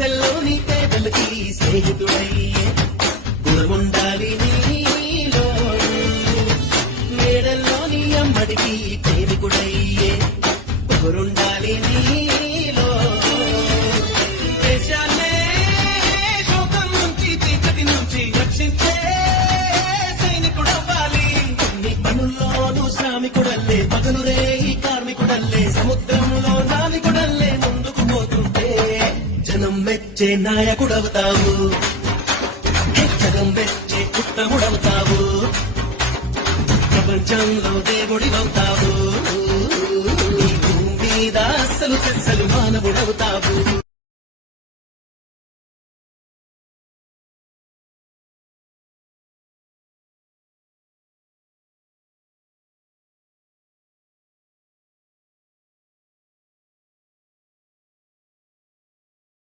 గుడిసెల్లోని పేదలకి స్నేహితుడయ్యే గుణముండాలి నీలో. మేడల్లోని అమ్మడికి ప్రేమికుడయ్యే. పొగరుండాలి నీలో. దేశాన్నే శోకం నుంచి చీకటి నుంచి రక్షించే సైనికుడవ్వాలి. పనుల్లోనూ శ్రామికుడల్లే పగలు రేయి కార్మికుడల్లే. సముద్రంలో నావికుడల్లే జనం మెచ్చే నాయకుడవుతావు. హే, జనం మెచ్చే ఉత్తముడవుతావు ప్రపంచంలో దేవుడివవుతావు. భూమి మీద అస్సలు సెస్సలు మానవుడవుతావు.